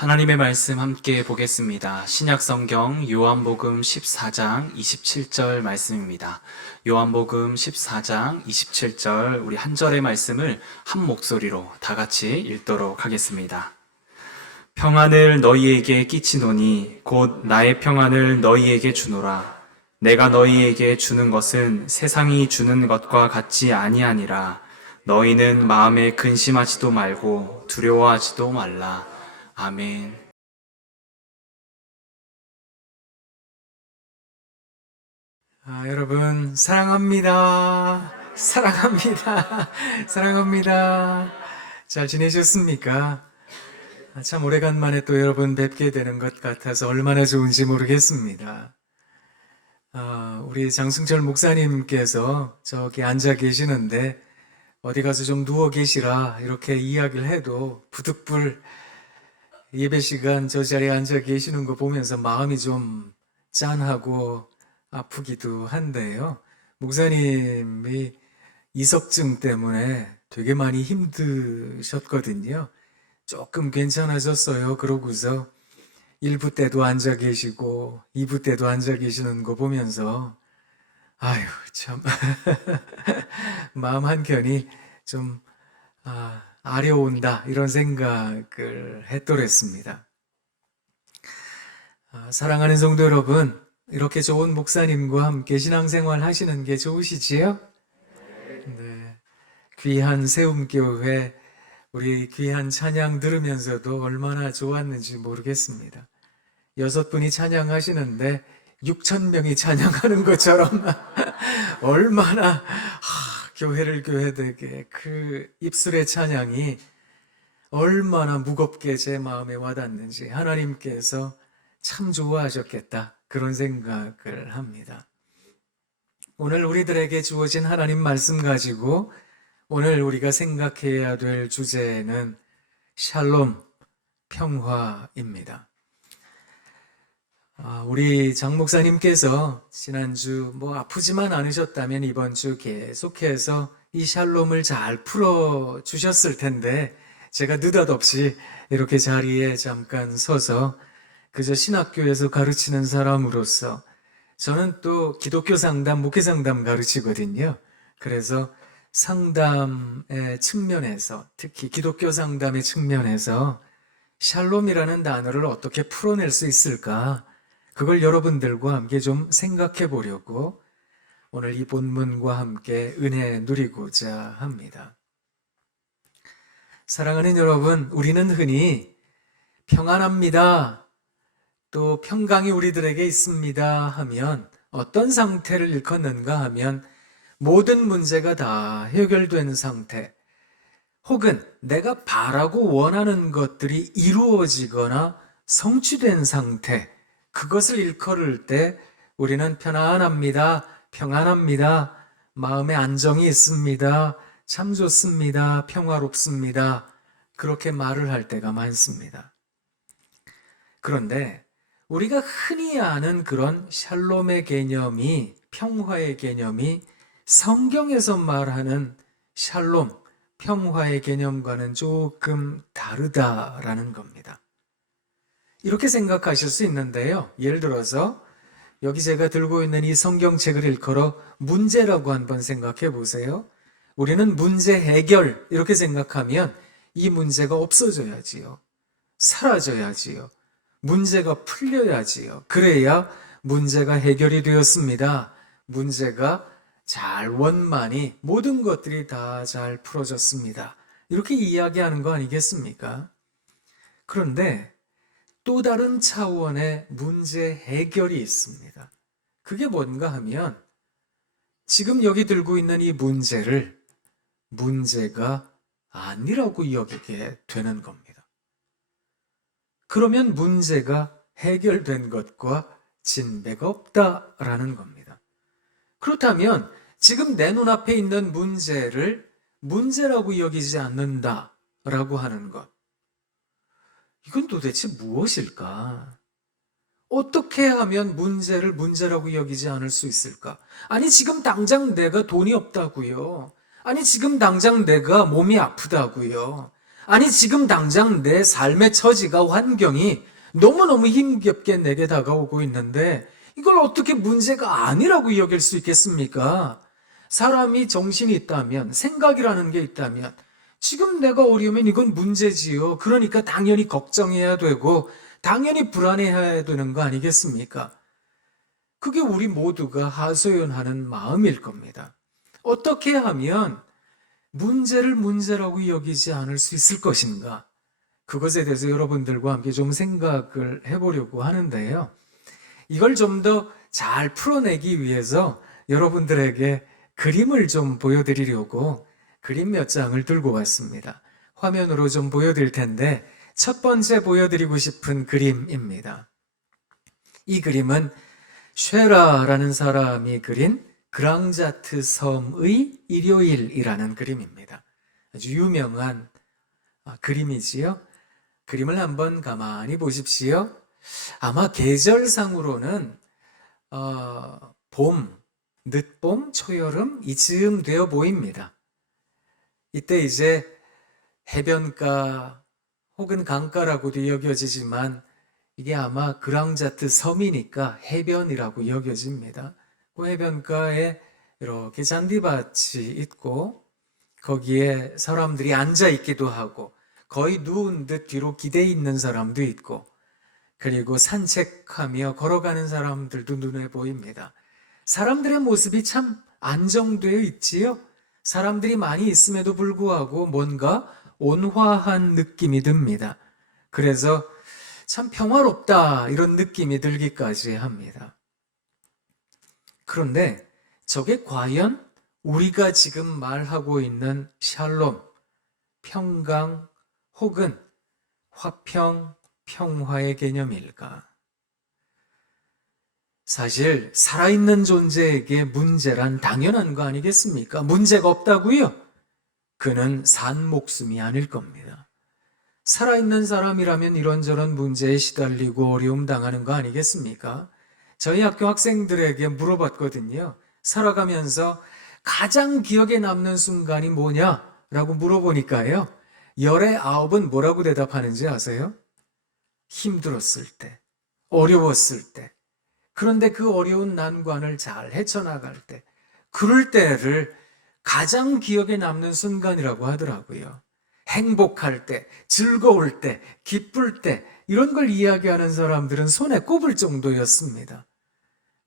하나님의 말씀 함께 보겠습니다. 신약성경 요한복음 14장 27절 말씀입니다. 요한복음 14장 27절 우리 한 절의 말씀을 한 목소리로 다 같이 읽도록 하겠습니다. 평안을 너희에게 끼치노니 곧 나의 평안을 너희에게 주노라. 내가 너희에게 주는 것은 세상이 주는 것과 같지 아니하니라. 너희는 마음에 근심하지도 말고 두려워하지도 말라. 아멘. 여러분 사랑합니다. 사랑합니다. 사랑합니다. 잘 지내셨습니까? 참 오래간만에 또 여러분 뵙게 되는 것 같아서 얼마나 좋은지 모르겠습니다. 우리 장승철 목사님께서 저기 앉아 계시는데 어디 가서 좀 누워 계시라 이렇게 이야기를 해도 부득불 예배 시간 저 자리에 앉아 계시는 거 보면서 마음이 좀 짠하고 아프기도 한데요. 목사님이 이석증 때문에 되게 많이 힘드셨거든요. 조금 괜찮아졌어요. 그러고서 1부 때도 앉아 계시고 2부 때도 앉아 계시는 거 보면서 아유 참 마음 한켠이 좀 아려온다 이런 생각을 했더랬습니다. 사랑하는 성도 여러분, 이렇게 좋은 목사님과 함께 신앙생활 하시는 게 좋으시지요? 네. 귀한 세움교회 우리 귀한 찬양 들으면서도 얼마나 좋았는지 모르겠습니다. 6분이 찬양하시는데 6,000명이 찬양하는 것처럼 얼마나 교회를 교회되게 그 입술의 찬양이 얼마나 무겁게 제 마음에 와닿는지 하나님께서 참 좋아하셨겠다 그런 생각을 합니다. 오늘 우리들에게 주어진 하나님 말씀 가지고 오늘 우리가 생각해야 될 주제는 샬롬, 평화입니다. 우리 장 목사님께서 지난주 아프지만 않으셨다면 이번 주 계속해서 이 샬롬을 잘 풀어 주셨을 텐데 제가 느닷없이 이렇게 자리에 잠깐 서서 그저 신학교에서 가르치는 사람으로서 저는 또 기독교 상담, 목회 상담 가르치거든요. 그래서 상담의 측면에서 특히 기독교 상담의 측면에서 샬롬이라는 단어를 어떻게 풀어낼 수 있을까? 그걸 여러분들과 함께 좀 생각해 보려고 오늘 이 본문과 함께 은혜 누리고자 합니다. 사랑하는 여러분, 우리는 흔히 평안합니다. 또 평강이 우리들에게 있습니다 하면 어떤 상태를 일컫는가 하면 모든 문제가 다 해결된 상태 혹은 내가 바라고 원하는 것들이 이루어지거나 성취된 상태 그것을 일컬을 때 우리는 편안합니다. 평안합니다. 마음에 안정이 있습니다. 참 좋습니다. 평화롭습니다. 그렇게 말을 할 때가 많습니다. 그런데 우리가 흔히 아는 그런 샬롬의 개념이 평화의 개념이 성경에서 말하는 샬롬, 평화의 개념과는 조금 다르다라는 겁니다. 이렇게 생각하실 수 있는데요. 예를 들어서 여기 제가 들고 있는 이 성경책을 일컬어 문제라고 한번 생각해 보세요. 우리는 문제 해결 이렇게 생각하면 이 문제가 없어져야지요. 사라져야지요. 문제가 풀려야지요. 그래야 문제가 해결이 되었습니다. 문제가 잘 원만히 모든 것들이 다 잘 풀어졌습니다. 이렇게 이야기하는 거 아니겠습니까? 그런데 또 다른 차원의 문제 해결이 있습니다. 그게 뭔가 하면 지금 여기 들고 있는 이 문제를 문제가 아니라고 여기게 되는 겁니다. 그러면 문제가 해결된 것과 진배가 없다라는 겁니다. 그렇다면 지금 내 눈앞에 있는 문제를 문제라고 여기지 않는다라고 하는 것. 이건 도대체 무엇일까? 어떻게 하면 문제를 문제라고 여기지 않을 수 있을까? 아니 지금 당장 내가 돈이 없다고요. 아니 지금 당장 내가 몸이 아프다고요. 아니, 지금 당장 내 삶의 처지가, 환경이 너무너무 힘겹게 내게 다가오고 있는데 이걸 어떻게 문제가 아니라고 여길 수 있겠습니까? 사람이 정신이 있다면, 생각이라는 게 있다면 지금 내가 어려우면 이건 문제지요. 그러니까 당연히 걱정해야 되고 당연히 불안해해야 되는 거 아니겠습니까? 그게 우리 모두가 하소연하는 마음일 겁니다. 어떻게 하면 문제를 문제라고 여기지 않을 수 있을 것인가? 그것에 대해서 여러분들과 함께 좀 생각을 해보려고 하는데요. 이걸 좀 더 잘 풀어내기 위해서 여러분들에게 그림을 좀 보여드리려고 그림 몇 장을 들고 왔습니다. 화면으로 좀 보여드릴 텐데 첫 번째 보여드리고 싶은 그림입니다. 이 그림은 쉐라라는 사람이 그린 그랑자트 섬의 일요일이라는 그림입니다. 아주 유명한 그림이지요. 그림을 한번 가만히 보십시오. 아마 계절상으로는 봄, 늦봄, 초여름 이쯤 되어 보입니다. 이때 이제 해변가 혹은 강가라고도 여겨지지만 이게 아마 그랑자트 섬이니까 해변이라고 여겨집니다. 그 해변가에 이렇게 잔디밭이 있고 거기에 사람들이 앉아 있기도 하고 거의 누운 듯 뒤로 기대 있는 사람도 있고 그리고 산책하며 걸어가는 사람들도 눈에 보입니다. 사람들의 모습이 참 안정되어 있지요. 사람들이 많이 있음에도 불구하고 뭔가 온화한 느낌이 듭니다. 그래서 참 평화롭다 이런 느낌이 들기까지 합니다. 그런데 저게 과연 우리가 지금 말하고 있는 샬롬, 평강 혹은 화평, 평화의 개념일까? 사실 살아있는 존재에게 문제란 당연한 거 아니겠습니까? 문제가 없다고요? 그는 산 목숨이 아닐 겁니다. 살아있는 사람이라면 이런저런 문제에 시달리고 어려움 당하는 거 아니겠습니까? 저희 학교 학생들에게 물어봤거든요. 살아가면서 가장 기억에 남는 순간이 뭐냐라고 물어보니까요. 19은 뭐라고 대답하는지 아세요? 힘들었을 때, 어려웠을 때, 그런데 그 어려운 난관을 잘 헤쳐나갈 때, 그럴 때를 가장 기억에 남는 순간이라고 하더라고요. 행복할 때, 즐거울 때, 기쁠 때 이런 걸 이야기하는 사람들은 손에 꼽을 정도였습니다.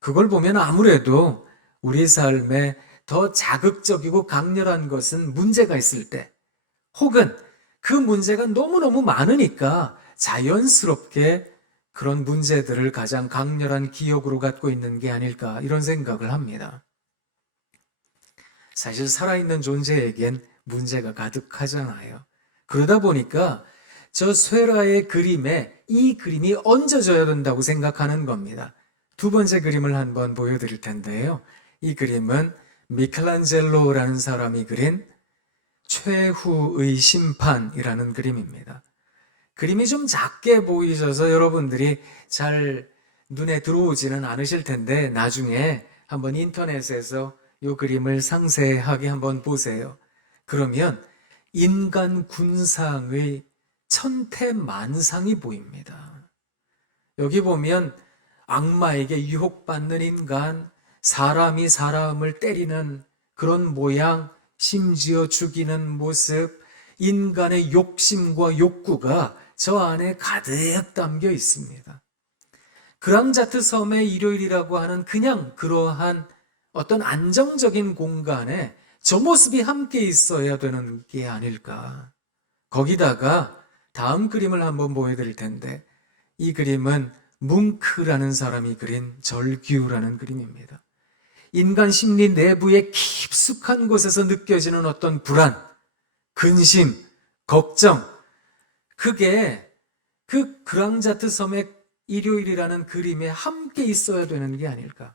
그걸 보면 아무래도 우리 삶에 더 자극적이고 강렬한 것은 문제가 있을 때 혹은 그 문제가 너무너무 많으니까 자연스럽게 그런 문제들을 가장 강렬한 기억으로 갖고 있는 게 아닐까 이런 생각을 합니다. 사실 살아있는 존재에겐 문제가 가득하잖아요. 그러다 보니까 저 쇠라의 그림에 이 그림이 얹어져야 된다고 생각하는 겁니다. 두 번째 그림을 한번 보여드릴 텐데요. 이 그림은 미켈란젤로라는 사람이 그린 최후의 심판이라는 그림입니다. 그림이 좀 작게 보이셔서 여러분들이 잘 눈에 들어오지는 않으실 텐데 나중에 한번 인터넷에서 이 그림을 상세하게 한번 보세요. 그러면 인간 군상의 천태만상이 보입니다. 여기 보면 악마에게 유혹받는 인간, 사람이 사람을 때리는 그런 모양, 심지어 죽이는 모습, 인간의 욕심과 욕구가 저 안에 가득 담겨 있습니다. 그랑자트 섬의 일요일이라고 하는 그냥 그러한 어떤 안정적인 공간에 저 모습이 함께 있어야 되는 게 아닐까. 거기다가 다음 그림을 한번 보여드릴 텐데 이 그림은 뭉크라는 사람이 그린 절규라는 그림입니다. 인간 심리 내부의 깊숙한 곳에서 느껴지는 어떤 불안, 근심, 걱정, 그게 그 그랑자트 섬의 일요일이라는 그림에 함께 있어야 되는 게 아닐까.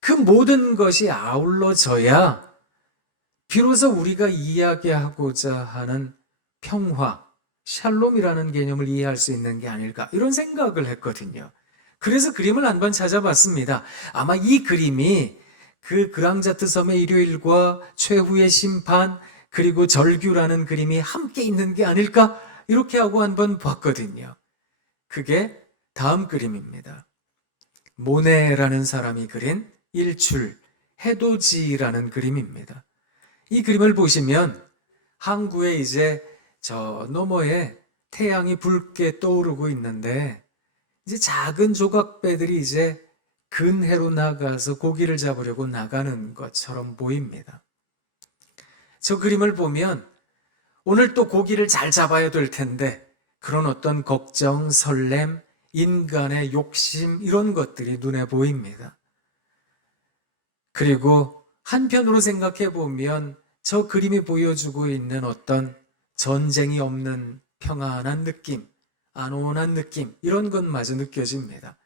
그 모든 것이 아울러져야 비로소 우리가 이야기하고자 하는 평화, 샬롬이라는 개념을 이해할 수 있는 게 아닐까 이런 생각을 했거든요. 그래서 그림을 한번 찾아봤습니다. 아마 이 그림이 그 그랑자트 섬의 일요일과 최후의 심판 그리고 절규라는 그림이 함께 있는 게 아닐까? 이렇게 하고 한번 봤거든요. 그게 다음 그림입니다. 모네라는 사람이 그린 일출, 해돋이라는 그림입니다. 이 그림을 보시면 항구에 이제 저 너머에 태양이 붉게 떠오르고 있는데 이제 작은 조각배들이 이제 근해로 나가서 고기를 잡으려고 나가는 것처럼 보입니다. 저 그림을 보면 오늘 또 고기를 잘 잡아야 될 텐데 그런 어떤 걱정, 설렘, 인간의 욕심 이런 것들이 눈에 보입니다. 그리고 한편으로 생각해 보면 저 그림이 보여주고 있는 어떤 전쟁이 없는 평안한 느낌, 안온한 느낌 이런 것마저 느껴집니다.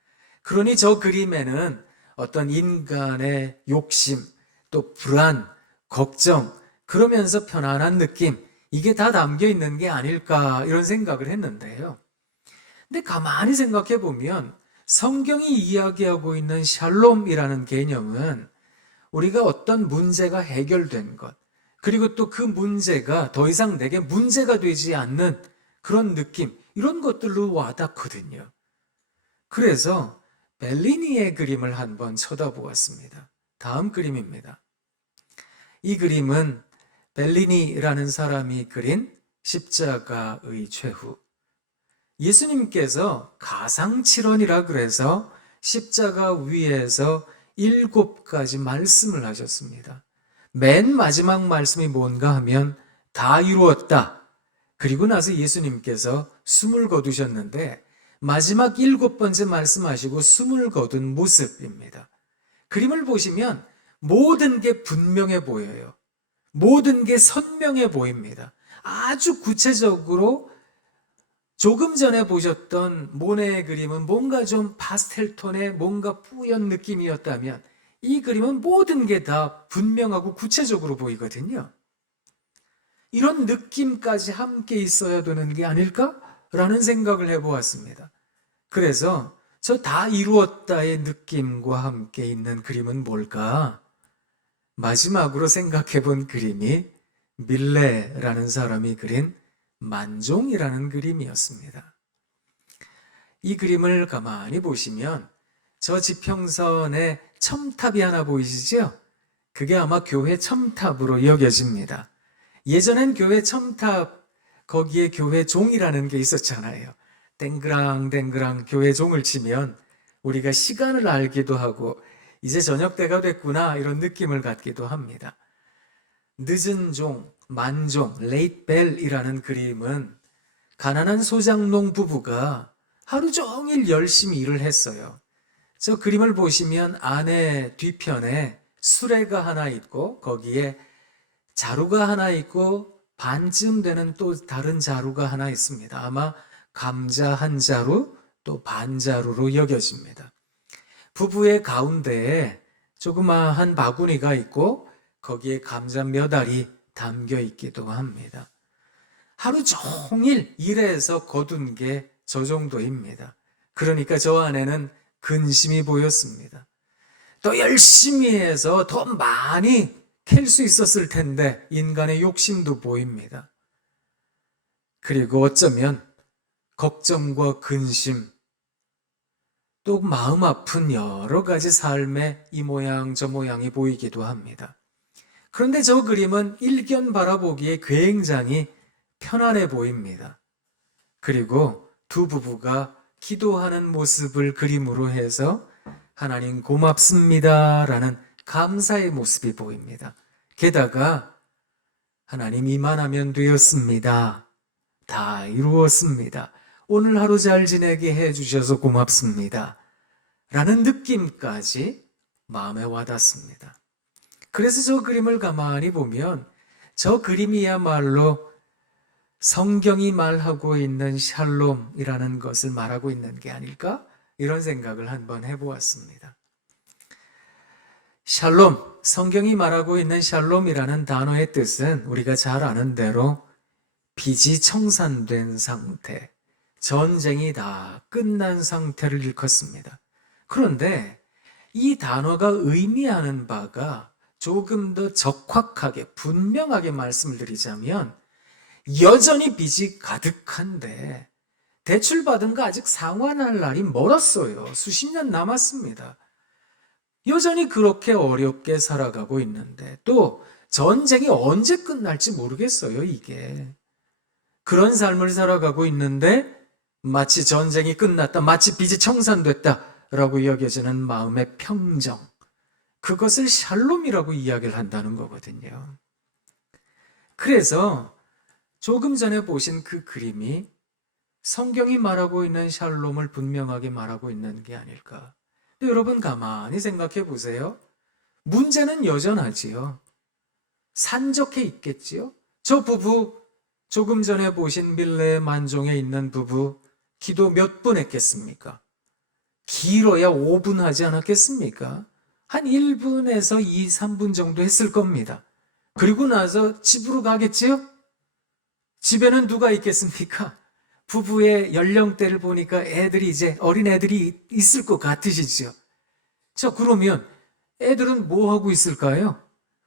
그러니 저 그림에는 어떤 인간의 욕심, 또 불안, 걱정, 그러면서 편안한 느낌 이게 다 담겨 있는 게 아닐까 이런 생각을 했는데요. 근데 가만히 생각해 보면 성경이 이야기하고 있는 샬롬이라는 개념은 우리가 어떤 문제가 해결된 것, 그리고 또 그 문제가 더 이상 내게 문제가 되지 않는 그런 느낌, 이런 것들로 와닿거든요. 그래서 벨리니의 그림을 한번 쳐다보았습니다. 다음 그림입니다. 이 그림은 벨리니라는 사람이 그린 십자가의 최후. 예수님께서 가상칠언이라 그래서 십자가 위에서 7가지 말씀을 하셨습니다. 맨 마지막 말씀이 뭔가 하면 다 이루었다. 그리고 나서 예수님께서 숨을 거두셨는데 마지막 7번째 말씀하시고 숨을 거둔 모습입니다. 그림을 보시면 모든 게 분명해 보여요. 모든 게 선명해 보입니다. 아주 구체적으로 조금 전에 보셨던 모네의 그림은 뭔가 좀 파스텔 톤의 뭔가 뿌연 느낌이었다면 이 그림은 모든 게 다 분명하고 구체적으로 보이거든요. 이런 느낌까지 함께 있어야 되는 게 아닐까라는 생각을 해보았습니다. 그래서 저 다 이루었다의 느낌과 함께 있는 그림은 뭘까? 마지막으로 생각해 본 그림이 밀레라는 사람이 그린 만종이라는 그림이었습니다. 이 그림을 가만히 보시면 저 지평선에 첨탑이 하나 보이시죠? 그게 아마 교회 첨탑으로 여겨집니다. 예전엔 교회 첨탑, 거기에 교회 종이라는 게 있었잖아요. 땡그랑 교회 종을 치면 우리가 시간을 알기도 하고 이제 저녁 때가 됐구나 이런 느낌을 갖기도 합니다. 늦은 종, 만종, 레이트 벨이라는 그림은 가난한 소장농 부부가 하루 종일 열심히 일을 했어요. 저 그림을 보시면 안에 뒤편에 수레가 하나 있고 거기에 자루가 하나 있고 반쯤 되는 또 다른 자루가 하나 있습니다. 아마 감자 한 자루 또 반 자루로 여겨집니다. 부부의 가운데에 조그마한 바구니가 있고 거기에 감자 몇 알이 담겨 있기도 합니다. 하루 종일 일해서 거둔 게 저 정도입니다. 그러니까 저 안에는 근심이 보였습니다. 더 열심히 해서 더 많이 캘 수 있었을 텐데 인간의 욕심도 보입니다. 그리고 어쩌면 걱정과 근심, 또 마음 아픈 여러 가지 삶의 이 모양 저 모양이 보이기도 합니다. 그런데 저 그림은 일견 바라보기에 굉장히 편안해 보입니다. 그리고 두 부부가 기도하는 모습을 그림으로 해서 하나님 고맙습니다 라는 감사의 모습이 보입니다. 게다가 하나님 이만하면 되었습니다. 다 이루었습니다. 오늘 하루 잘 지내게 해주셔서 고맙습니다. 라는 느낌까지 마음에 와닿습니다. 그래서 저 그림을 가만히 보면 저 그림이야말로 성경이 말하고 있는 샬롬이라는 것을 말하고 있는 게 아닐까? 이런 생각을 한번 해보았습니다. 샬롬, 성경이 말하고 있는 샬롬이라는 단어의 뜻은 우리가 잘 아는 대로 빚이 청산된 상태, 전쟁이 다 끝난 상태를 일컫습니다. 그런데 이 단어가 의미하는 바가 조금 더 적확하게 분명하게 말씀을 드리자면 여전히 빚이 가득한데 대출받은 거 아직 상환할 날이 멀었어요. 수십 년 남았습니다. 여전히 그렇게 어렵게 살아가고 있는데 또 전쟁이 언제 끝날지 모르겠어요, 이게. 그런 삶을 살아가고 있는데 마치 전쟁이 끝났다, 마치 빚이 청산됐다라고 여겨지는 마음의 평정. 그것을 샬롬이라고 이야기를 한다는 거거든요. 그래서 조금 전에 보신 그 그림이 성경이 말하고 있는 샬롬을 분명하게 말하고 있는 게 아닐까. 근데 여러분 가만히 생각해 보세요. 문제는 여전하지요. 산적해 있겠지요. 저 부부, 조금 전에 보신 밀레 만종에 있는 부부, 기도 몇 분 했겠습니까? 길어야 5분 하지 않았겠습니까? 한 1분에서 2, 3분 정도 했을 겁니다. 그리고 나서 집으로 가겠지요? 집에는 누가 있겠습니까? 부부의 연령대를 보니까 애들이 이제 어린 애들이 있을 것 같으시죠? 자, 그러면 애들은 뭐 하고 있을까요?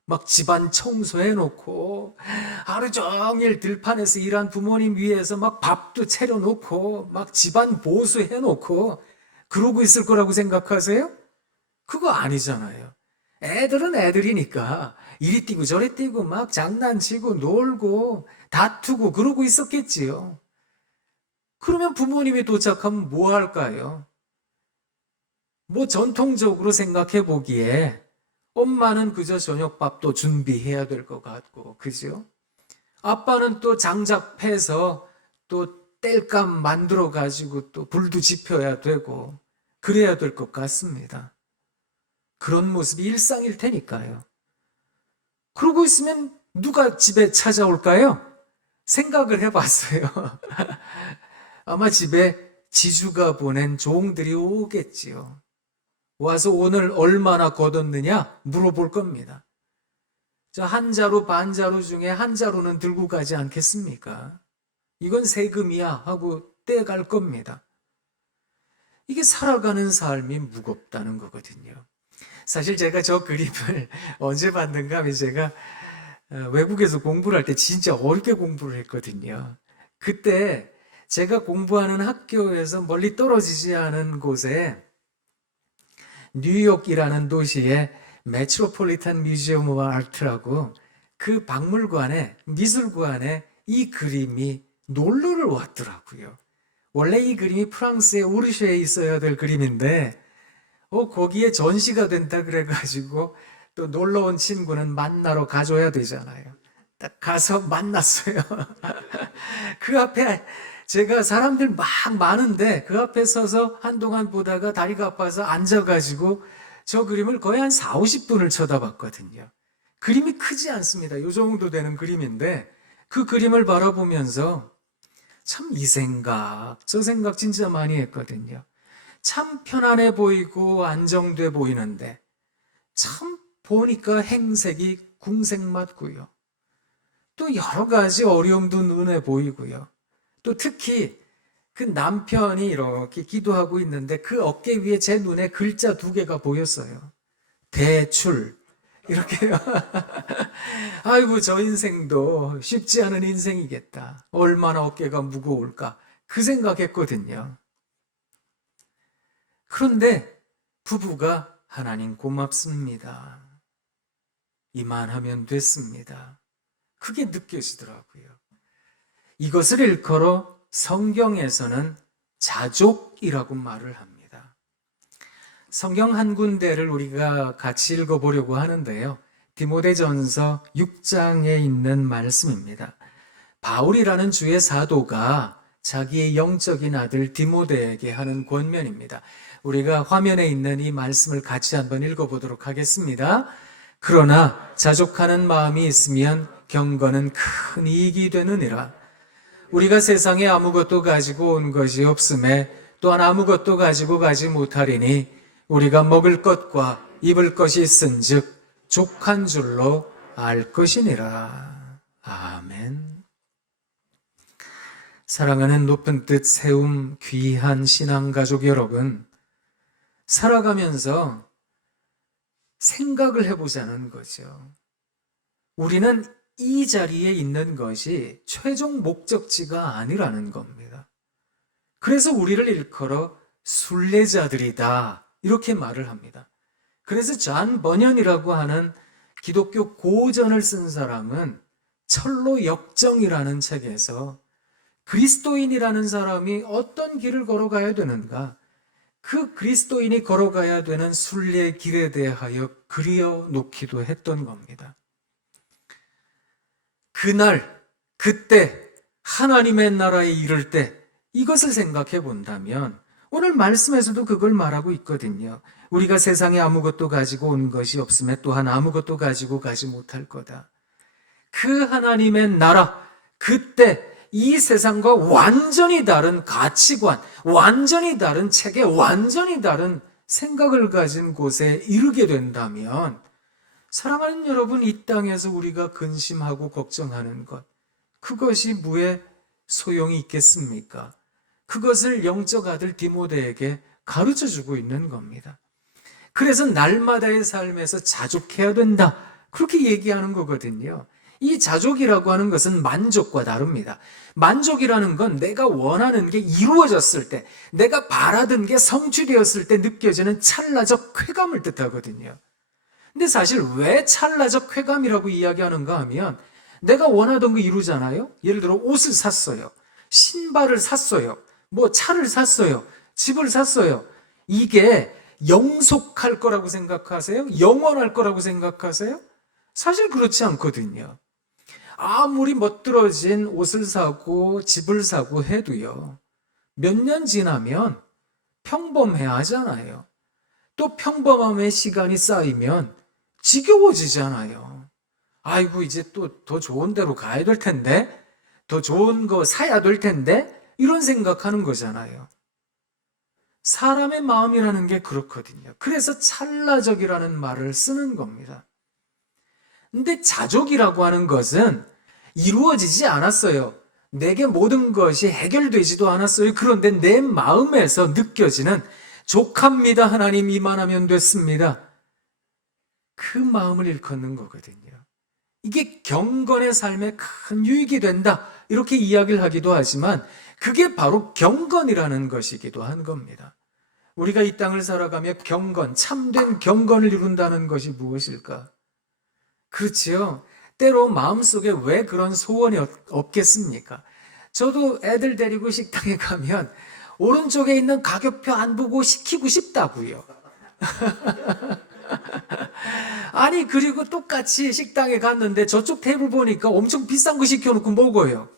막 집안 청소해 놓고 하루 종일 들판에서 일한 부모님 위해서 막 밥도 차려 놓고 막 집안 보수해 놓고 그러고 있을 거라고 생각하세요? 그거 아니잖아요. 애들은 애들이니까 이리 뛰고 저리 뛰고 막 장난치고 놀고 다투고 그러고 있었겠지요. 그러면 부모님이 도착하면 뭐 할까요? 뭐 전통적으로 생각해 보기에 엄마는 그저 저녁밥도 준비해야 될 것 같고, 그죠? 아빠는 또 장작 패서 또 땔감 만들어 가지고 또 불도 지펴야 되고 그래야 될 것 같습니다. 그런 모습이 일상일 테니까요. 그러고 있으면 누가 집에 찾아올까요? 생각을 해봤어요. 아마 집에 지주가 보낸 종들이 오겠지요. 와서 오늘 얼마나 거뒀느냐 물어볼 겁니다. 저 한 자루 반 자루 중에 한 자루는 들고 가지 않겠습니까? 이건 세금이야 하고 떼갈 겁니다. 이게 살아가는 삶이 무겁다는 거거든요. 사실 제가 저 그림을 언제 봤는가 하면 제가 외국에서 공부를 할 때 진짜 어렵게 공부를 했거든요. 그때 제가 공부하는 학교에서 멀리 떨어지지 않은 곳에 뉴욕이라는 도시에 메트로폴리탄 뮤지엄 오브 아트라고 그 박물관에 미술관에 이 그림이 놀러를 왔더라고요. 원래 이 그림이 프랑스의 오르쉐에 있어야 될 그림인데 거기에 전시가 된다 그래가지고 또 놀러 온 친구는 만나러 가줘야 되잖아요. 딱 가서 만났어요. 그 앞에 제가 사람들 막 많은데 그 앞에 서서 한동안 보다가 다리가 아파서 앉아가지고 저 그림을 거의 한 4, 50분을 쳐다봤거든요. 그림이 크지 않습니다. 이 정도 되는 그림인데 그 그림을 바라보면서 참 이 생각, 저 생각 진짜 많이 했거든요. 참 편안해 보이고 안정돼 보이는데 참 보니까 행색이 궁색 맞고요. 또 여러 가지 어려움도 눈에 보이고요. 또 특히 그 남편이 이렇게 기도하고 있는데 그 어깨 위에 제 눈에 글자 2개가 보였어요. 대출. 이렇게요. 아이고, 저 인생도 쉽지 않은 인생이겠다. 얼마나 어깨가 무거울까. 그 생각했거든요. 그런데 부부가 하나님 고맙습니다. 이만하면 됐습니다. 그게 느껴지더라고요. 이것을 일컬어 성경에서는 자족이라고 말을 합니다. 성경 한 군데를 우리가 같이 읽어보려고 하는데요. 디모데전서 6장에 있는 말씀입니다. 바울이라는 주의 사도가 자기의 영적인 아들 디모데에게 하는 권면입니다. 우리가 화면에 있는 이 말씀을 같이 한번 읽어보도록 하겠습니다. 그러나 자족하는 마음이 있으면 경건은 큰 이익이 되느니라. 우리가 세상에 아무것도 가지고 온 것이 없음에 또한 아무것도 가지고 가지 못하리니 우리가 먹을 것과 입을 것이 있은즉 족한 줄로 알 것이니라. 아멘. 사랑하는 높은 뜻 세움 귀한 신앙가족 여러분, 살아가면서 생각을 해보자는 거죠. 우리는 이 자리에 있는 것이 최종 목적지가 아니라는 겁니다. 그래서 우리를 일컬어 순례자들이다 이렇게 말을 합니다. 그래서 존 버년이라고 하는 기독교 고전을 쓴 사람은 철로 역정이라는 책에서 그리스도인이라는 사람이 어떤 길을 걸어가야 되는가, 그 그리스도인이 걸어가야 되는 순례길에 대하여 그려놓기도 했던 겁니다. 그날, 그때, 하나님의 나라에 이를 때 이것을 생각해 본다면 오늘 말씀에서도 그걸 말하고 있거든요. 우리가 세상에 아무것도 가지고 온 것이 없음에 또한 아무것도 가지고 가지 못할 거다. 그 하나님의 나라, 그때 이 세상과 완전히 다른 가치관, 완전히 다른 체계, 완전히 다른 생각을 가진 곳에 이르게 된다면, 사랑하는 여러분, 이 땅에서 우리가 근심하고 걱정하는 것, 그것이 무에 소용이 있겠습니까? 그것을 영적 아들 디모데에게 가르쳐 주고 있는 겁니다. 그래서 날마다의 삶에서 자족해야 된다, 그렇게 얘기하는 거거든요. 이 자족이라고 하는 것은 만족과 다릅니다. 만족이라는 건 내가 원하는 게 이루어졌을 때, 내가 바라던 게 성취되었을 때 느껴지는 찰나적 쾌감을 뜻하거든요. 근데 사실 왜 찰나적 쾌감이라고 이야기하는가 하면, 내가 원하던 거 이루잖아요. 예를 들어 옷을 샀어요, 신발을 샀어요, 뭐 차를 샀어요, 집을 샀어요. 이게 영속할 거라고 생각하세요? 영원할 거라고 생각하세요? 사실 그렇지 않거든요. 아무리 멋들어진 옷을 사고 집을 사고 해도요, 몇 년 지나면 평범해하잖아요. 또 평범함의 시간이 쌓이면 지겨워지잖아요. 아이고, 이제 또 더 좋은 데로 가야 될 텐데, 더 좋은 거 사야 될 텐데, 이런 생각하는 거잖아요. 사람의 마음이라는 게 그렇거든요. 그래서 찰나적이라는 말을 쓰는 겁니다. 근데 자족이라고 하는 것은 이루어지지 않았어요. 내게 모든 것이 해결되지도 않았어요. 그런데 내 마음에서 느껴지는 족합니다, 하나님 이만하면 됐습니다, 그 마음을 일컫는 거거든요. 이게 경건의 삶에 큰 유익이 된다, 이렇게 이야기를 하기도 하지만 그게 바로 경건이라는 것이기도 한 겁니다. 우리가 이 땅을 살아가며 경건, 참된 경건을 이룬다는 것이 무엇일까? 그렇지요. 때로 마음속에 왜 그런 소원이 없겠습니까? 저도 애들 데리고 식당에 가면 오른쪽에 있는 가격표 안 보고 시키고 싶다고요. 아니, 그리고 똑같이 식당에 갔는데 저쪽 테이블 보니까 엄청 비싼 거 시켜놓고 먹어요.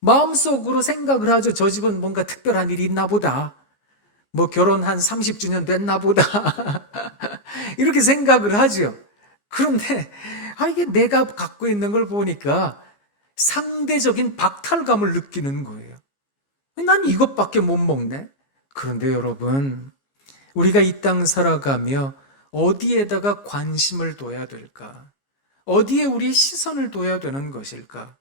마음속으로 생각을 하죠. 저 집은 뭔가 특별한 일이 있나 보다, 뭐 결혼 한 30주년 됐나 보다 이렇게 생각을 하죠. 그런데 이게 내가 갖고 있는 걸 보니까 상대적인 박탈감을 느끼는 거예요. 난 이것밖에 못 먹네. 그런데 여러분, 우리가 이 땅 살아가며 어디에다가 관심을 둬야 될까? 어디에 우리 시선을 둬야 되는 것일까?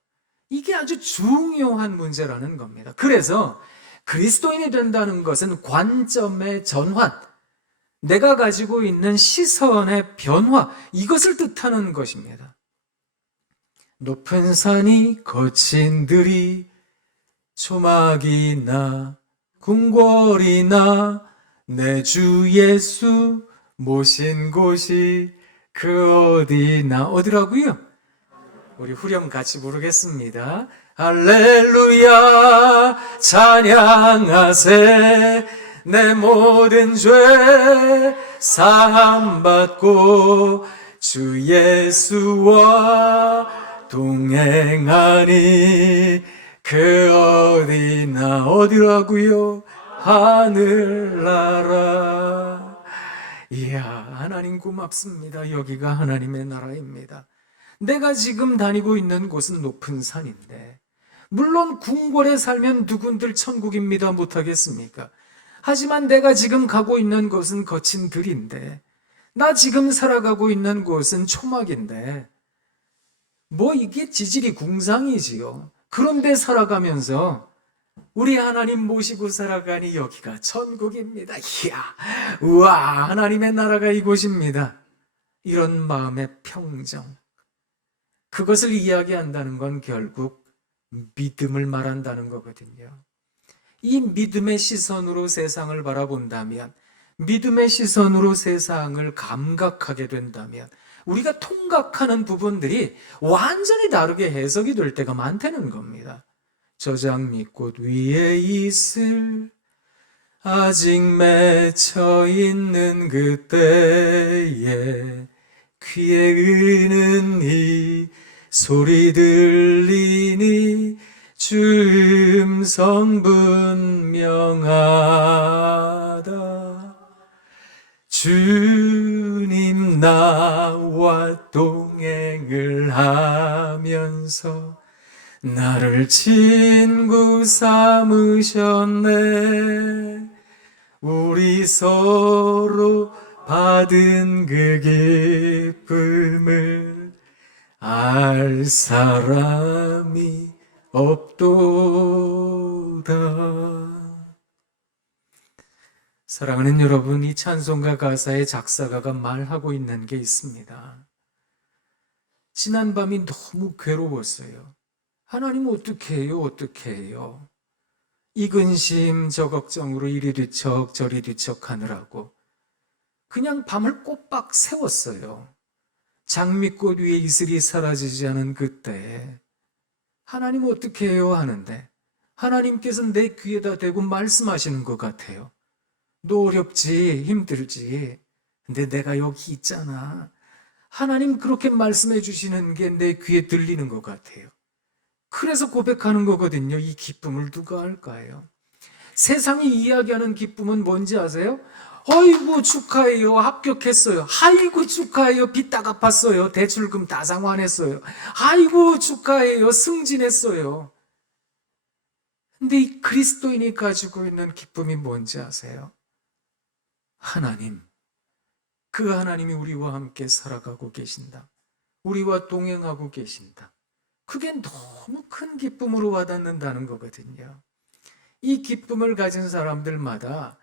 이게 아주 중요한 문제라는 겁니다. 그래서 그리스도인이 된다는 것은 관점의 전환, 내가 가지고 있는 시선의 변화, 이것을 뜻하는 것입니다. 높은 산이 거친 들이 초막이나 궁궐이나 내 주 예수 모신 곳이 그 어디나, 어디라고요? 우리 후렴 같이 부르겠습니다. 할렐루야 찬양하세, 내 모든 죄 사함받고 주 예수와 동행하니 그 어디나, 어디라고요? 하늘나라. 이야, 하나님 고맙습니다. 여기가 하나님의 나라입니다. 내가 지금 다니고 있는 곳은 높은 산인데, 물론 궁궐에 살면 누군들 천국입니다 못하겠습니까? 하지만 내가 지금 가고 있는 곳은 거친 들인데, 나 지금 살아가고 있는 곳은 초막인데, 뭐 이게 지질이 궁상이지요. 그런데 살아가면서 우리 하나님 모시고 살아가니 여기가 천국입니다. 이야, 우와, 하나님의 나라가 이곳입니다. 이런 마음의 평정. 그것을 이야기한다는 건 결국 믿음을 말한다는 거거든요. 이 믿음의 시선으로 세상을 바라본다면, 믿음의 시선으로 세상을 감각하게 된다면, 우리가 통각하는 부분들이 완전히 다르게 해석이 될 때가 많다는 겁니다. 저 장미꽃 위에 있을 아직 맺혀 있는 그때에 귀에 의는 이 소리 들리니 주 음성 분명하다. 주님 나와 동행을 하면서 나를 친구 삼으셨네. 우리 서로 받은 그 기쁨을 알 사람이 없도다. 사랑하는 여러분, 이 찬송가 가사의 작사가가 말하고 있는 게 있습니다. 지난밤이 너무 괴로웠어요. 하나님 어떻게 해요? 어떻게 해요? 이 근심 저 걱정으로 이리 뒤척 저리 뒤척 하느라고 그냥 밤을 꼬박 세웠어요. 장미꽃 위에 이슬이 사라지지 않은 그때에 하나님 어떻게 해요? 하는데 하나님께서 내 귀에다 대고 말씀하시는 것 같아요. 너 어렵지, 힘들지. 근데 내가 여기 있잖아. 하나님 그렇게 말씀해 주시는 게 내 귀에 들리는 것 같아요. 그래서 고백하는 거거든요. 이 기쁨을 누가 할까요? 세상이 이야기하는 기쁨은 뭔지 아세요? 아이고 축하해요. 합격했어요. 아이고 축하해요. 빚 다 갚았어요. 대출금 다 상환했어요. 아이고 축하해요. 승진했어요. 근데 이 그리스도인이 가지고 있는 기쁨이 뭔지 아세요? 하나님, 그 하나님이 우리와 함께 살아가고 계신다. 우리와 동행하고 계신다. 그게 너무 큰 기쁨으로 와닿는다는 거거든요. 이 기쁨을 가진 사람들마다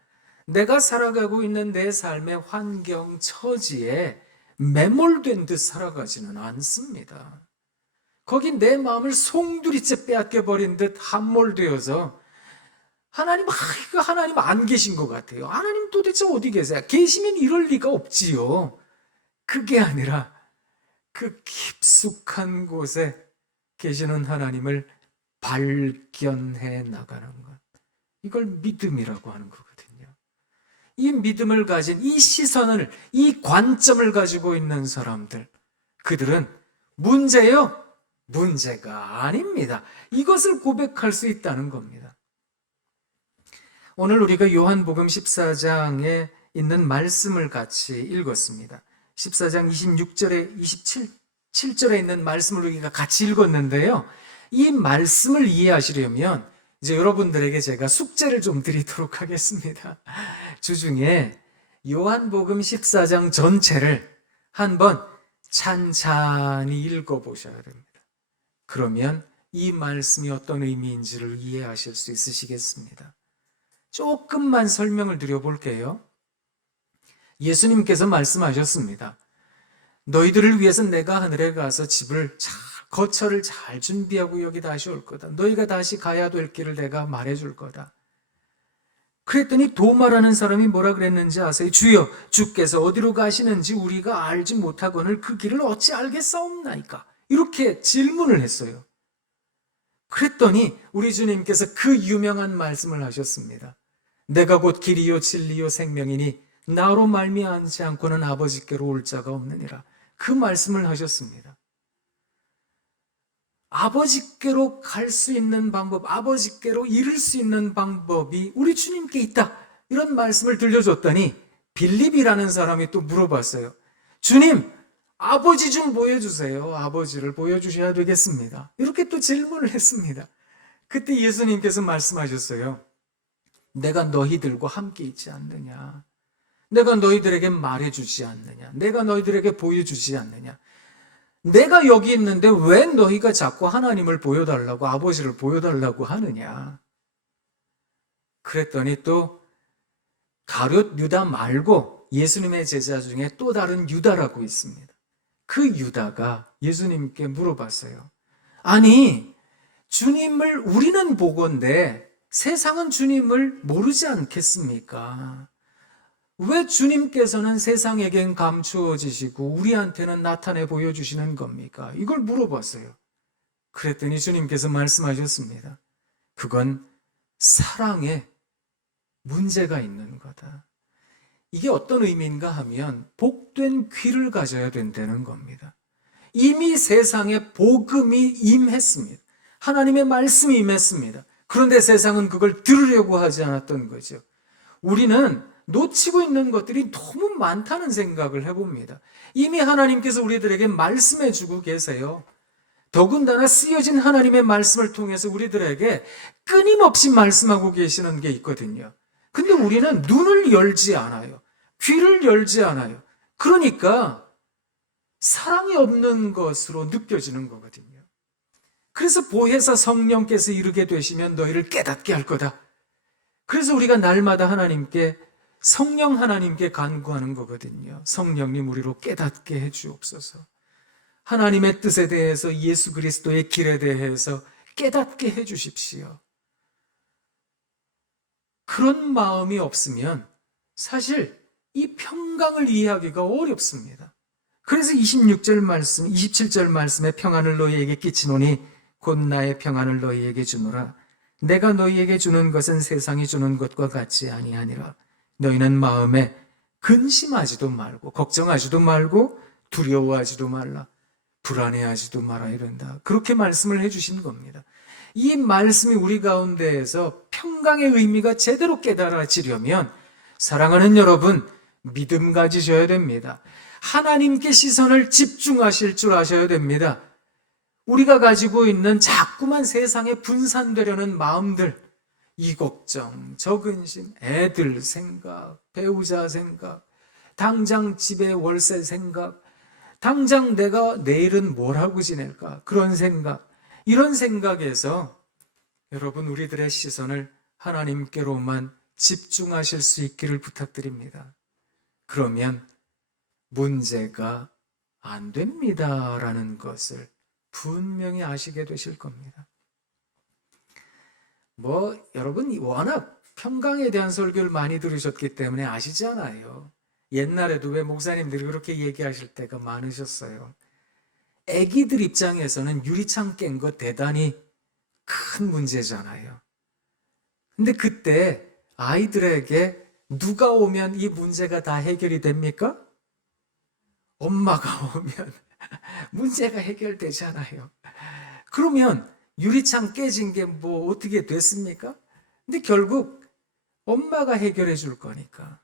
내가 살아가고 있는 내 삶의 환경, 처지에 매몰된 듯 살아가지는 않습니다. 거기 내 마음을 송두리째 빼앗겨버린 듯 함몰되어서 하나님, 이거 하나님 안 계신 것 같아요. 하나님 도대체 어디 계세요? 계시면 이럴 리가 없지요. 그게 아니라 그 깊숙한 곳에 계시는 하나님을 발견해 나가는 것. 이걸 믿음이라고 하는 거거든요. 이 믿음을 가진 이 시선을, 이 관점을 가지고 있는 사람들, 그들은 문제요? 문제가 아닙니다. 이것을 고백할 수 있다는 겁니다. 오늘 우리가 요한복음 14장에 있는 말씀을 같이 읽었습니다. 14장 26절에 27절에 있는 말씀을 우리가 같이 읽었는데요. 이 말씀을 이해하시려면 이제 여러분들에게 제가 숙제를 좀 드리도록 하겠습니다. 주중에 요한복음 14장 전체를 한번 찬찬히 읽어보셔야 됩니다. 그러면 이 말씀이 어떤 의미인지를 이해하실 수 있으시겠습니다. 조금만 설명을 드려볼게요. 예수님께서 말씀하셨습니다. 너희들을 위해서 내가 하늘에 가서 집을 거처를 잘 준비하고 여기 다시 올 거다. 너희가 다시 가야 될 길을 내가 말해줄 거다. 그랬더니 도마라는 사람이 뭐라 그랬는지 아세요? 주여, 주께서 어디로 가시는지 우리가 알지 못하거늘 그 길을 어찌 알겠사옵나이까? 이렇게 질문을 했어요. 그랬더니 우리 주님께서 그 유명한 말씀을 하셨습니다. 내가 곧 길이요 진리요 생명이니 나로 말미암지 않고는 아버지께로 올 자가 없느니라. 그 말씀을 하셨습니다. 아버지께로 갈 수 있는 방법, 아버지께로 이룰 수 있는 방법이 우리 주님께 있다. 이런 말씀을 들려줬더니 빌립이라는 사람이 또 물어봤어요. 주님, 아버지 좀 보여주세요. 아버지를 보여주셔야 되겠습니다. 이렇게 또 질문을 했습니다. 그때 예수님께서 말씀하셨어요. 내가 너희들과 함께 있지 않느냐? 내가 너희들에게 말해주지 않느냐? 내가 너희들에게 보여주지 않느냐? 내가 여기 있는데 왜 너희가 자꾸 하나님을 보여달라고, 아버지를 보여달라고 하느냐? 그랬더니 또 가룟 유다 말고 예수님의 제자 중에 또 다른 유다라고 있습니다. 그 유다가 예수님께 물어봤어요. 아니, 주님을 우리는 보건대 세상은 주님을 모르지 않겠습니까? 왜 주님께서는 세상에겐 감추어지시고 우리한테는 나타내 보여주시는 겁니까? 이걸 물어봤어요. 그랬더니 주님께서 말씀하셨습니다. 그건 사랑에 문제가 있는 거다. 이게 어떤 의미인가 하면 복된 귀를 가져야 된다는 겁니다. 이미 세상에 복음이 임했습니다. 하나님의 말씀이 임했습니다. 그런데 세상은 그걸 들으려고 하지 않았던 거죠. 우리는 놓치고 있는 것들이 너무 많다는 생각을 해봅니다. 이미 하나님께서 우리들에게 말씀해 주고 계세요. 더군다나 쓰여진 하나님의 말씀을 통해서 우리들에게 끊임없이 말씀하고 계시는 게 있거든요. 근데 우리는 눈을 열지 않아요. 귀를 열지 않아요. 그러니까 사랑이 없는 것으로 느껴지는 거거든요. 그래서 보혜사 성령께서 이르게 되시면 너희를 깨닫게 할 거다. 그래서 우리가 날마다 하나님께 성령 하나님께 간구하는 거거든요. 성령님 우리로 깨닫게 해 주옵소서. 하나님의 뜻에 대해서 예수 그리스도의 길에 대해서 깨닫게 해 주십시오. 그런 마음이 없으면 사실 이 평강을 이해하기가 어렵습니다. 그래서 26절 말씀, 27절 말씀에 평안을 너희에게 끼치노니 곧 나의 평안을 너희에게 주노라. 내가 너희에게 주는 것은 세상이 주는 것과 같지 아니하니라. 너희는 마음에 근심하지도 말고 걱정하지도 말고 두려워하지도 말라. 불안해하지도 마라 이런다. 그렇게 말씀을 해주신 겁니다. 이 말씀이 우리 가운데에서 평강의 의미가 제대로 깨달아지려면 사랑하는 여러분 믿음 가지셔야 됩니다. 하나님께 시선을 집중하실 줄 아셔야 됩니다. 우리가 가지고 있는 자꾸만 세상에 분산되려는 마음들, 이 걱정, 저 근심, 애들 생각, 배우자 생각, 당장 집에 월세 생각, 당장 내가 내일은 뭘 하고 지낼까? 그런 생각, 이런 생각에서 여러분 우리들의 시선을 하나님께로만 집중하실 수 있기를 부탁드립니다. 그러면 문제가 안 됩니다라는 것을 분명히 아시게 되실 겁니다. 여러분 워낙 평강에 대한 설교를 많이 들으셨기 때문에 아시잖아요. 옛날에도 왜 목사님들이 그렇게 얘기하실 때가 많으셨어요. 애기들 입장에서는 유리창 깬 거 대단히 큰 문제잖아요. 근데 그때 아이들에게 누가 오면 이 문제가 다 해결이 됩니까? 엄마가 오면 문제가 해결되잖아요. 그러면 유리창 깨진 게 어떻게 됐습니까? 근데 결국 엄마가 해결해 줄 거니까.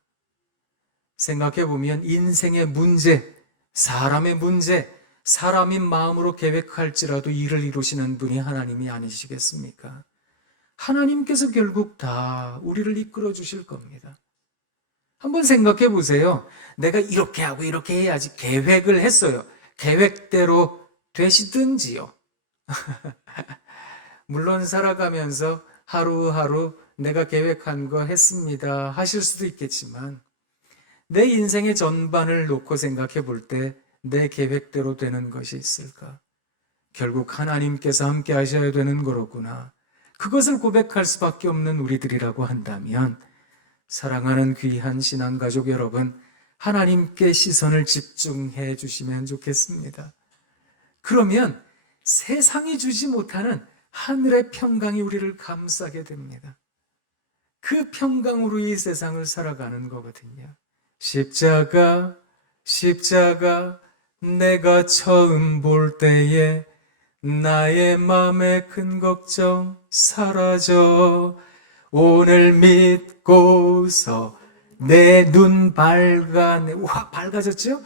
생각해 보면 인생의 문제, 사람의 문제, 사람이 마음으로 계획할지라도 일을 이루시는 분이 하나님이 아니시겠습니까? 하나님께서 결국 다 우리를 이끌어 주실 겁니다. 한번 생각해 보세요. 내가 이렇게 하고 이렇게 해야지 계획을 했어요. 계획대로 되시든지요. 물론 살아가면서 하루하루 내가 계획한 거 했습니다 하실 수도 있겠지만 내 인생의 전반을 놓고 생각해 볼 때 내 계획대로 되는 것이 있을까? 결국 하나님께서 함께 하셔야 되는 거로구나. 그것을 고백할 수밖에 없는 우리들이라고 한다면 사랑하는 귀한 신앙가족 여러분, 하나님께 시선을 집중해 주시면 좋겠습니다. 그러면 세상이 주지 못하는 하늘의 평강이 우리를 감싸게 됩니다. 그 평강으로 이 세상을 살아가는 거거든요. 십자가 내가 처음 볼 때에 나의 맘의 큰 걱정 사라져 오늘 믿고서 내 눈 밝아졌죠?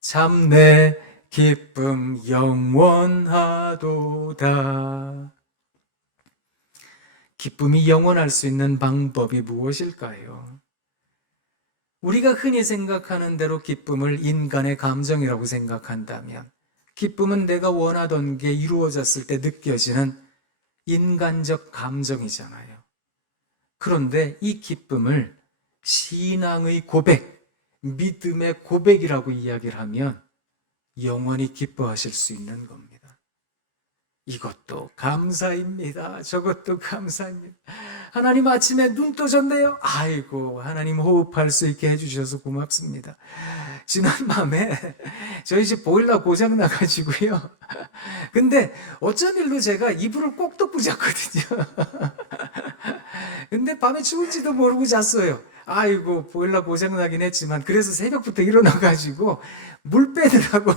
참 내 기쁨 영원하도다. 기쁨이 영원할 수 있는 방법이 무엇일까요? 우리가 흔히 생각하는 대로 기쁨을 인간의 감정이라고 생각한다면 기쁨은 내가 원하던 게 이루어졌을 때 느껴지는 인간적 감정이잖아요. 그런데 이 기쁨을 신앙의 고백, 믿음의 고백이라고 이야기를 하면 영원히 기뻐하실 수 있는 겁니다. 이것도 감사입니다. 저것도 감사입니다. 하나님 아침에 눈 떠졌네요. 아이고, 하나님 호흡할 수 있게 해주셔서 고맙습니다. 지난 밤에 저희 집 보일러 고장 나가지고요. 근데 어쩐 일로 제가 이불을 꼭 덮고 잤거든요. 근데 밤에 추운지도 모르고 잤어요. 아이고, 보일러 고장 나긴 했지만 그래서 새벽부터 일어나가지고 물 빼느라고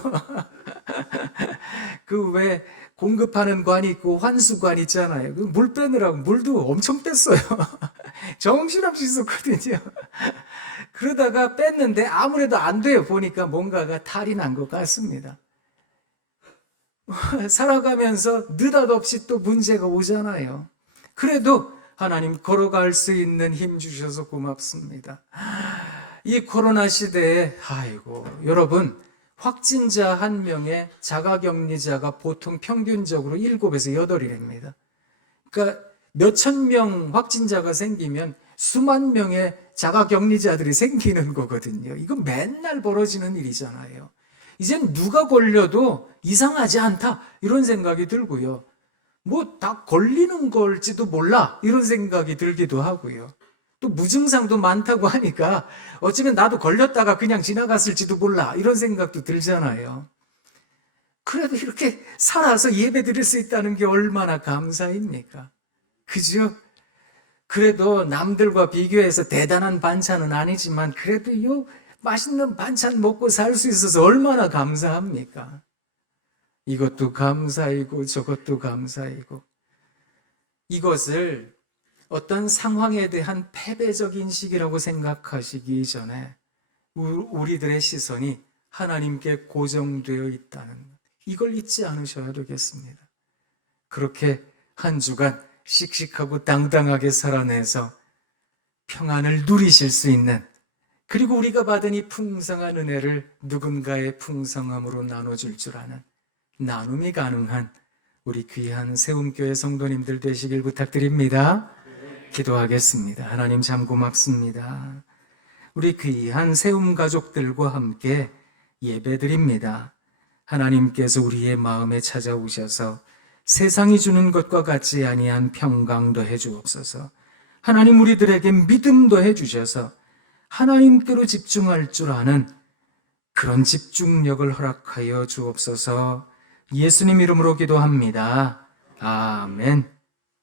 그 왜 공급하는 관이 있고 환수관 있잖아요. 그 물 빼느라고 물도 엄청 뺐어요. 정신없이 있었거든요. 그러다가 뺐는데 아무래도 안 돼요. 보니까 뭔가가 탈이 난 것 같습니다. 살아가면서 느닷없이 또 문제가 오잖아요. 그래도 하나님 걸어갈 수 있는 힘 주셔서 고맙습니다. 이 코로나 시대에 아이고 여러분 확진자 한 명의 자가격리자가 보통 평균적으로 7에서 8이랍니다. 그러니까 몇천 명 확진자가 생기면 수만 명의 자가격리자들이 생기는 거거든요. 이건 맨날 벌어지는 일이잖아요. 이젠 누가 걸려도 이상하지 않다 이런 생각이 들고요. 뭐 다 걸리는 걸지도 몰라 이런 생각이 들기도 하고요. 또 무증상도 많다고 하니까 어쩌면 나도 걸렸다가 그냥 지나갔을지도 몰라 이런 생각도 들잖아요. 그래도 이렇게 살아서 예배 드릴 수 있다는 게 얼마나 감사입니까? 그죠? 그래도 남들과 비교해서 대단한 반찬은 아니지만 그래도 이 맛있는 반찬 먹고 살 수 있어서 얼마나 감사합니까? 이것도 감사이고 저것도 감사이고 이것을 어떤 상황에 대한 패배적 인식이라고 생각하시기 전에 우리들의 시선이 하나님께 고정되어 있다는 것, 이걸 잊지 않으셔야 되겠습니다. 그렇게 한 주간 씩씩하고 당당하게 살아내서 평안을 누리실 수 있는, 그리고 우리가 받은 이 풍성한 은혜를 누군가의 풍성함으로 나눠줄 줄 아는 나눔이 가능한 우리 귀한 세움교회 성도님들 되시길 부탁드립니다. 기도하겠습니다. 하나님 참 고맙습니다. 우리 귀한 세움 가족들과 함께 예배드립니다. 하나님께서 우리의 마음에 찾아오셔서 세상이 주는 것과 같지 아니한 평강도 해주옵소서. 하나님 우리들에게 믿음도 해주셔서 하나님께로 집중할 줄 아는 그런 집중력을 허락하여 주옵소서. 예수님 이름으로 기도합니다. 아멘.